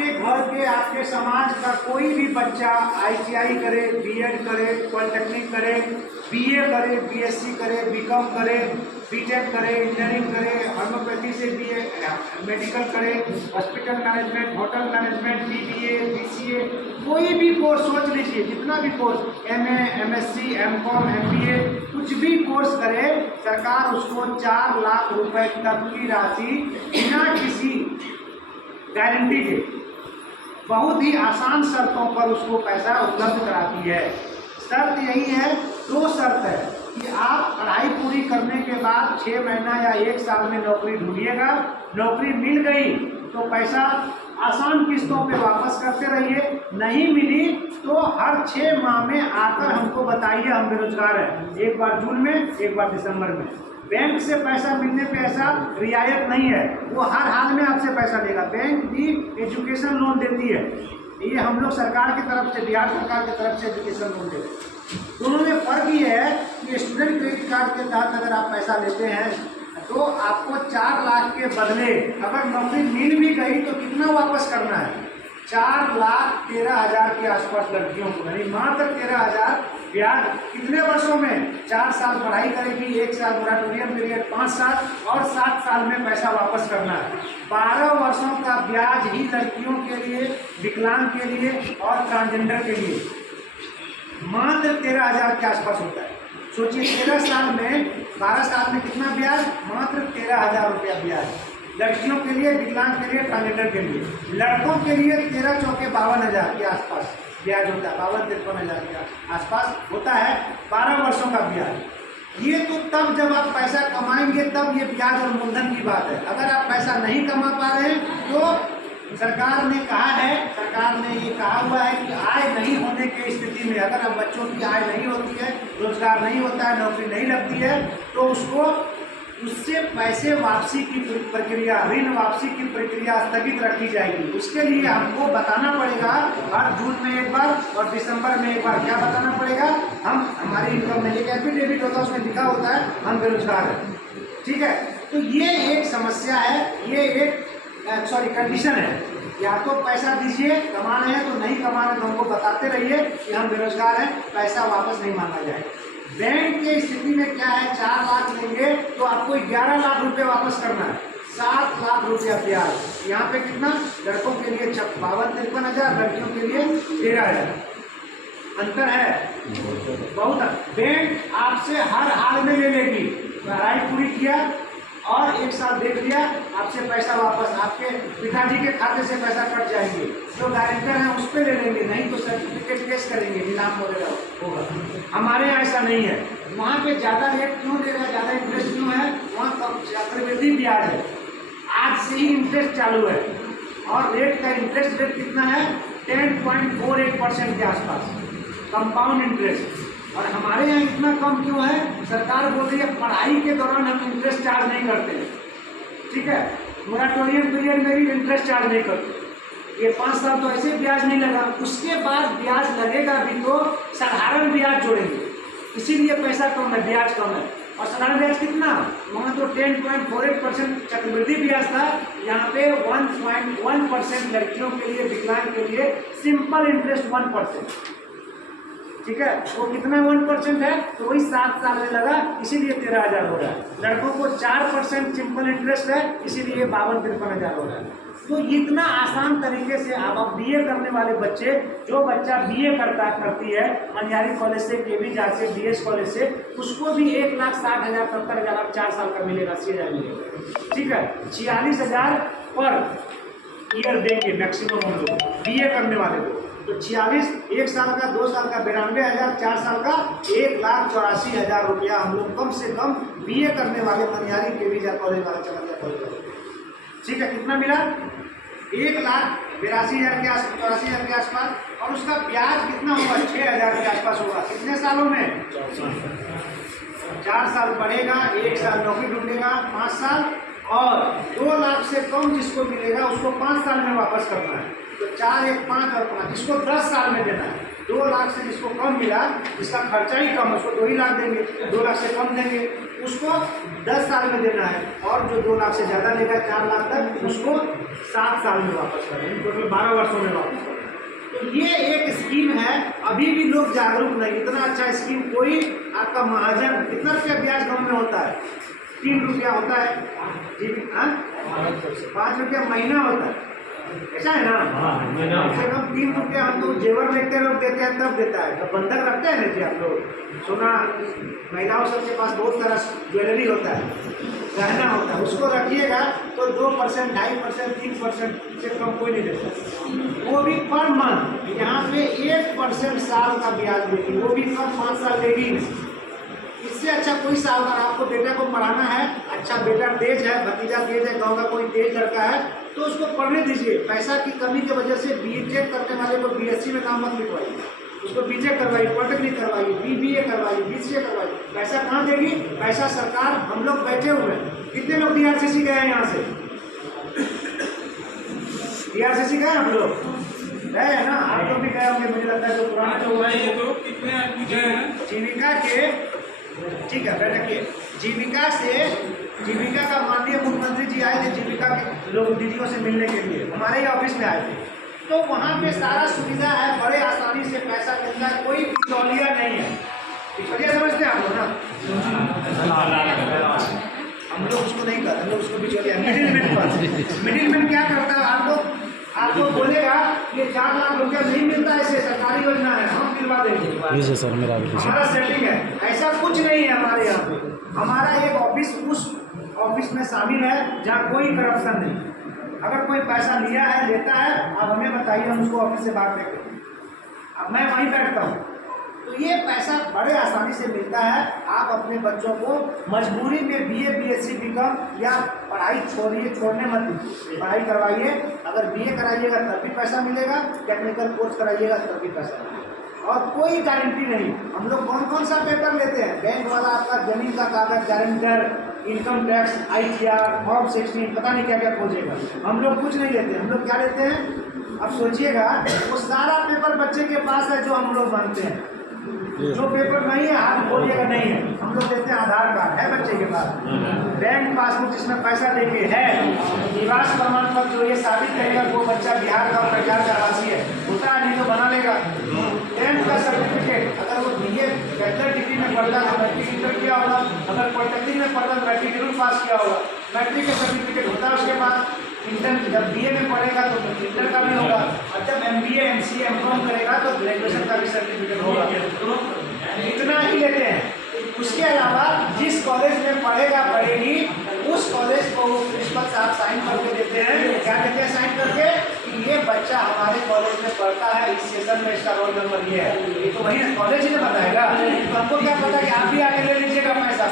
आपके घर के, आपके समाज का कोई भी बच्चा ITI करे, B.Ed करे, पॉलिटेक्निक करे, BA करे, BSc करे, BCom करे, BTech करे, इंजीनियरिंग करे, होम्योपैथी से BA मेडिकल करे, hospital management, hotel management, BBA, BCA, कोई भी कोर्स सोच लीजिए, जितना भी course, MA, MSc, MCom, MBA, कुछ भी कोर्स करे, सरकार उसको 4 लाख रुपए तक की राशि बिना किसी गारंटी के बहुत ही आसान शर्तों पर उसको पैसा उपलब्ध कराती है। शर्त यही है, 2 शर्त है कि आप पढ़ाई पूरी करने के बाद 6 महीना या 1 साल में नौकरी ढूंढिएगा, नौकरी मिल गई तो पैसा आसान किस्तों पे वापस करते रहिए, नहीं मिली तो हर 6 माह में आकर हमको बताइए हम बेरोजगार हैं, एक बार जून में, एक बार दिसंबर में। बैंक से पैसा मिलने पे ऐसा रियायत नहीं है, वो हर हाल में आपसे पैसा लेगा। बैंक भी एजुकेशन लोन देती है, ये हम लोग सरकार की तरफ से, बिहार सरकार की तरफ से एजुकेशन लोन देते हैं। दोनों में फ़र्क ये है कि स्टूडेंट क्रेडिट कार्ड के तहत अगर आप पैसा लेते हैं तो आपको 4 लाख के बदले अगर नौकरी मिल भी गई तो कितना वापस करना है? 4,13,000 के आसपास लड़कियों को, यानी मात्र 13,000 ब्याज। कितने वर्षों में? 4 साल पढ़ाई करेगी, 1 साल मोराटोरियम पीरियड, 5 साल और 7 साल में पैसा वापस करना है। 12 वर्षों का ब्याज ही लड़कियों के लिए, विकलांग के लिए और ट्रांसजेंडर के लिए मात्र 13,000 के आसपास होता है। सोचिए 13 साल में, 12 साल में कितना ब्याज? मात्र 13,000 रुपया ब्याज। लड़कियों के लिए, विकलांग के लिए, ट्रांसजेंडर के लिए। लड़कों के लिए 13 चौके 52,000 के आसपास ब्याज होता है, 52-53,000 के आसपास होता है 12 वर्षों का ब्याज। ये तो तब जब आप पैसा कमाएंगे तब ये ब्याज और मूलधन की बात है। अगर आप पैसा नहीं कमा पा रहे हैं तो सरकार ने कहा है, सरकार ने ये कहा हुआ है कि आय नहीं होने की स्थिति में, अगर अब बच्चों की आय नहीं होती है, रोजगार नहीं होता है, नौकरी नहीं लगती है, तो उसको उससे पैसे वापसी की प्रक्रिया, ऋण वापसी की प्रक्रिया स्थगित रखी जाएगी। उसके लिए हमको बताना पड़ेगा हर जून में एक बार और दिसंबर में एक बार। क्या बताना पड़ेगा? हम, हमारी इनकम में एक एफिडेविट होता है, उसमें लिखा होता है हम बेरोजगार हैं। ठीक है, तो ये एक समस्या है, ये एक कंडीशन है। या तो पैसा दीजिए, कमा रहे हैं तो नहीं कमा रहे तो हमको बताते रहिए कि हम बेरोजगार हैं, पैसा वापस नहीं मांगा जाएगा। बैंक की स्थिति में क्या है? 4 लाख लेंगे तो आपको 11 लाख रुपए वापस करना है, 7 लाख रुपया ब्याज। यहाँ पे कितना? लड़कों के लिए 52-53,000, लड़कियों के लिए 13,000। अंतर है बहुत। बैंक आपसे हर हाल में ले लेगी, पढ़ाई पूरी किया और 1 साल देख लिया, आपसे पैसा वापस, आपके पिताजी के खाते से पैसा कट जाएंगे, जो गारंटर हैं उस पर ले लेंगे, नहीं तो सर्टिफिकेट पेश करेंगे, नीलाम वगैरह होगा। हमारे यहाँ ऐसा नहीं है। वहाँ पे ज़्यादा रेट क्यों दे रहा है, ज़्यादा इंटरेस्ट क्यों है? वहाँ चक्रवृद्धि ब्याज है, आज से ही इंटरेस्ट चालू है और रेट का इंटरेस्ट रेट कितना है? 10.48% के आसपास कंपाउंड इंटरेस्ट। और हमारे यहाँ इतना कम क्यों है? सरकार बोल रही है पढ़ाई के दौरान हम इंटरेस्ट चार्ज नहीं करते। ठीक है, मोराटोरियम पीरियड में भी इंटरेस्ट चार्ज नहीं करते। ये 5 साल तो ऐसे ब्याज नहीं लगा, उसके बाद ब्याज लगेगा भी तो साधारण ब्याज जोड़ेंगे, इसीलिए पैसा कम है, ब्याज कम है। और साधारण ब्याज कितना? वहाँ तो 10.48% चक्रवृद्धि ब्याज था, यहाँ पे 1.1% लड़कियों के लिए, विकलांग के लिए सिंपल इंटरेस्ट 1%। ठीक है, वो कितना 1% है? तो वही 7 साल में लगा, इसीलिए 13,000 हो रहा है। लड़कों को 4% सिंपल इंटरेस्ट है, इसीलिए 52-53,000 हो रहा है। तो इतना आसान तरीके से अब BA करने वाले बच्चे, जो बच्चा BA करती है मनियारी कॉलेज से, KB जा से, BS कॉलेज से, उसको भी 1,60,000 70,000 4 साल का मिलेगा, 80,000 मिलेगा। ठीक है, 46,000 पर ईयर देंगे मैक्सिमम हम लोग BA करने वाले को। तो 46, 1 साल का, 2 साल का 92,000, 4 साल का 1,84,000 रुपया हम लोग कम से कम BA करने वाले मनियारी KB जा कॉलेज वाला, चला कॉलेज वाले। ठीक है, कितना मिला? 1,82,000 के आसपास, 84,000 के आसपास। और उसका ब्याज कितना होगा? 6,000 के आसपास होगा। कितने सालों में? 4 साल पढ़ेगा, 1 साल नौकरी ढूंढेगा, 5 साल, और 2 लाख से कम जिसको मिलेगा उसको 5 साल में वापस करना है। तो 4, 1, 5 और 5, इसको 10 साल में देना है। 2 लाख से जिसको कम मिला, जिसका खर्चा ही कम, उसको 2 ही लाख देंगे, 2 लाख से कम देंगे, उसको 10 साल में देना है, और जो 2 लाख से ज़्यादा लेगा 4 लाख तक, उसको 7 साल में वापस करेंगे, टोटल 12 वर्षों में वापस करेंगे। तो ये एक स्कीम है, अभी भी लोग जागरूक नहीं। इतना अच्छा स्कीम कोई आपका महाजन, कितना रुपया ब्याज गाँव में होता है? 3 रुपया होता है जी, हाँ 5 रुपया महीना होता है, ऐसा है ना? कम से कम 3 रुपया हम तो जेवर लेते लोग देते हैं तब देता है, तो बंधक रखते हैं ना जी आप लोग। सोना महिलाओं सबके पास बहुत सारा ज्वेलरी होता है, गहना होता है, उसको रखिएगा तो 2%, 2.5%, 3% से कम कोई नहीं देता, वो भी पर मंथ। यहाँ पे 1% साल का ब्याज देगी, वो भी कब 5 साल देगी। इससे अच्छा कोई साल अगर आपको बेटा को पढ़ाना है, अच्छा बेटा तेज है, भतीजा तेज है, गाँव का कोई तेज लड़का है, तो उसको पढ़ने दीजिए। पैसा की कमी की वजह से बीटेक करने वाले को बीएससी में नाम मत लिखवाइए, उसको बीटेक करवाइए, पॉलिटेक्निक करवाइए, बीबीए करवाइए, बीसीए करवाइए। पैसा कहाँ देगी? पैसा सरकार, हम लोग बैठे हुए हैं। कितने लोग डीआरसीसी गए हैं यहाँ से? डीआरसीसी गए आप लोग? गए हैं ना? आप लोग भी गए होंगे, मुझे लगता है। जो पुराने लोग हैं तो कितने आदमी गए हैं जीविका के, ठीक है बैठिए। जीविका का माननीय मुख्यमंत्री जी आए थे जीविका के लोग दीदियों से मिलने के लिए, हमारे ही ऑफिस में आए थे। तो वहाँ पे सारा सुविधा है, बड़े आसानी से पैसा मिलता है, कोई बिचौलिया नहीं है। बिचौलिया समझते हैं आप लोग ना? हम लोग उसको नहीं करते, हम लोग उसको बिचौलिया, मिडिलमैन पर। मिडिलमैन क्या करता है? आपको बोलेगा ये 4 लाख रुपया नहीं मिलता, ऐसे सरकारी योजना है, हम दिलवा देंगे, सर मेरा हमारा सेटिंग है। ऐसा कुछ नहीं है हमारे यहाँ पे। हमारा एक ऑफिस उस ऑफिस में शामिल है जहाँ कोई करप्शन नहीं। अगर कोई पैसा लिया है, लेता है, आप हमें बताइए, हम उसको ऑफिस से बात देंगे। अब मैं वहीं बैठता हूँ, तो ये पैसा बड़े आसानी से मिलता है। आप अपने बच्चों को मजबूरी में बीए, बीएससी, बीकॉम या पढ़ाई छोड़ने मत दीजिए, पढ़ाई करवाइए। अगर बीए कराइएगा तब भी पैसा मिलेगा, टेक्निकल कोर्स कराइएगा तब भी पैसा मिलेगा, और कोई गारंटी नहीं। हम लोग कौन सा पेपर लेते हैं? बैंक वाला आपका जमीन का कागज, guarantor, income tax, ITR, form 16, पता नहीं क्या क्या खोजेगा। हम लोग कुछ नहीं लेते। हम लोग क्या लेते हैं? अब सोचिएगा, वो सारा पेपर बच्चे के पास है जो हम लोग मानते हैं। जो पेपर नहीं है आप बोलिएगा नहीं है। हम लोग देते हैं आधार कार्ड है बच्चे के पास, बैंक पासबुक जिसमें पैसा देके है, निवास प्रमाण पत्र जो ये साबित करेगा वो बच्चा बिहार का प्रचार का आवासी है, होता है नहीं तो बना लेगा। 10th का सर्टिफिकेट, अगर वो BA बैचलर डिग्री में पढ़ता है मैट्रिक इंटर किया होगा, अगर पॉलिटेक्निक में पढ़ता है मैट्रिक जरूर पास किया होगा, मैट्रिक का सर्टिफिकेट होता है उसके पास। इंटर जब BA में पढ़ेगा तो इंटर का भी होगा, और जब MBA, MCA, MCOM करेगा तो ग्रेजुएशन का भी सर्टिफिकेट होगा। तो इतना ही लेते हैं। उसके अलावा जिस कॉलेज में पढ़ेगी उस कॉलेज को प्रिंसिपल साहब साइन करके देते हैं। क्या देते हैं साइन करके? कि ये बच्चा हमारे कॉलेज में पढ़ता है, इस सेशन में इसका रोल नंबर ये है। ये तो वही कॉलेज ही ना बताएगा, तो हमको क्या पता कि आप भी आके ले लीजिएगा पैसा।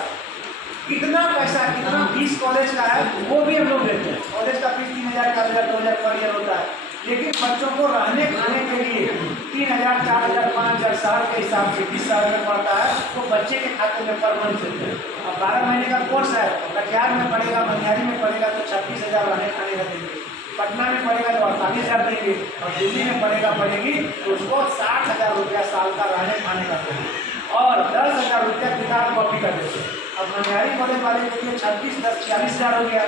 कितना पैसा, कितना फीस कॉलेज का है वो भी हम लोग लेते हैं। कॉलेज का फीस 3,000, 4,000, 2,000 पर ईयर होता है, लेकिन बच्चों को रहने खाने के लिए 3,000, 4,000, 5,000 शहर के हिसाब से 20 शहर में पड़ता है, तो बच्चे के खाते में पर मंथ देते हैं। अब 12 महीने का कोर्स है, कटिहार में पड़ेगा, मनिहारी में पड़ेगा तो 26,000 रहने खाने का देंगे, पटना में पड़ेगा तो 48,000 देंगे, और दिल्ली में पड़ेगी तो उसको 60,000 रुपया साल का रहने खाने का देंगे, और 10,000 रुपया किताब कॉपी का देते हैं। अब मनिहारी कॉलेज वाले के लिए 26, 10, 46,000 हो गया,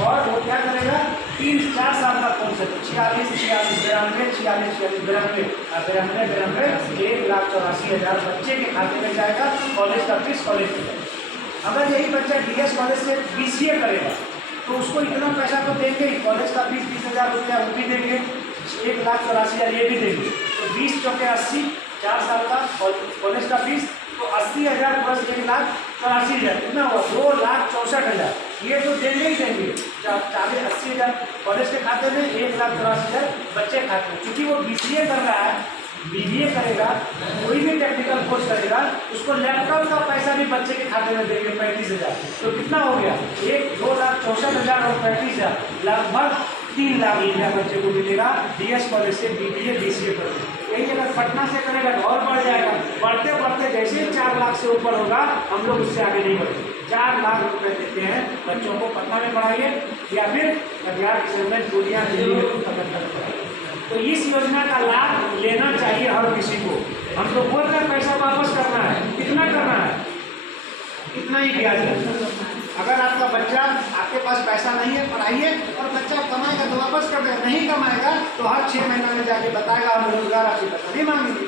और वो क्या करेगा? 3-4 साल का कोर्स है, 46, 92, 46, 92, 1,84,000 बच्चे के खाते में जाएगा। कॉलेज का फीस कॉलेज में। अगर यही बच्चा DS कॉलेज से BCA करेगा तो उसको इतना पैसा तो देंगे ही, कॉलेज का फीस 20,000 रुपया वो भी देंगे, 1,84,000 ये भी देंगे, तो 20 चौके 80, 4 साल का कॉलेज का फीस, तो 80,000 प्लस 1,84,000 कितना हुआ? 2,64,000 ये तो देंगे ही देंगे। 80,000 कॉलेज के खाते में, 1,84,000 बच्चे खाते में। क्योंकि वो BCA कर रहा है, BBA करेगा, कोई भी टेक्निकल कोर्स करेगा, उसको लैपटॉप का पैसा भी बच्चे के खाते में देंगे 35,000। तो कितना हो गया? 2,64,000 और 35,000, लगभग 3 लाख रुपया बच्चे को मिलेगा DS कॉलेज से BBA, BCA करेगा। यही अगर पटना से करेगा तो और बढ़ जाएगा। बढ़ते बढ़ते जैसे 4 लाख से ऊपर होगा, हम लोग उससे आगे नहीं बढ़ेंगे। 4 लाख रुपए देते हैं बच्चों को, पटना में पढ़ाइए या फिर कटिहार, किशनगंज, पूर्णिया, दिल्ली में पकड़ कर पढ़ाइए। तो इस योजना का लाभ लेना चाहिए हर किसी को। हम तो बोल रहे हैं पैसा वापस करना है, कितना करना है, इतना ही ब्याज है। अगर आपका बच्चा, आपके पास पैसा नहीं है, पढ़ाइए, और बच्चा कमाएगा तो वापस कर देगा, नहीं कमाएगा तो हर 6 महीना में जाके बताएगा हम रोजगार आपसे पैसा नहीं मांगेंगे।